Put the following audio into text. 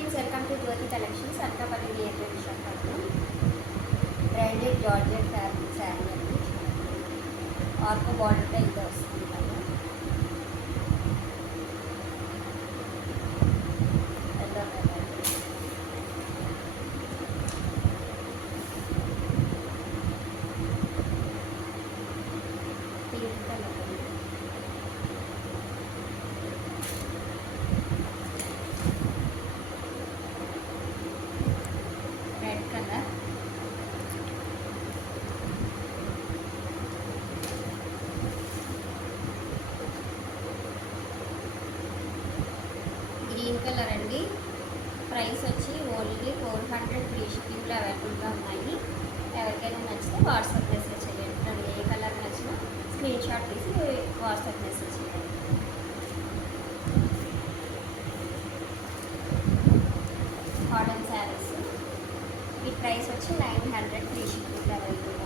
Friends, welcome to Jyothi collections. Anakapalli near Visakhapatnam. Branded georgette fabric sari అండి. ఆర్కో border అయితే వస్తుంది కదా. Yellow colour, pink colour, red colour, green colour అండి. ప్రైస్ వచ్చి ఓన్లీ 400. ఫ్రీ షిప్పింగ్లో అవైలబుల్గా ఉన్నాయి. ఎవరికైనా నచ్చితే వాట్సాప్ మెసేజ్ చేయండి. దాని ఏ కలర్ నచ్చినా స్క్రీన్ షాట్ తీసి వాట్సాప్ మెసేజ్ చేయండి. కాటన్ శారీస్, ఈ ప్రైస్ వచ్చి 900. ఫ్రీ షిప్పింగ్లో అవైలబుల్.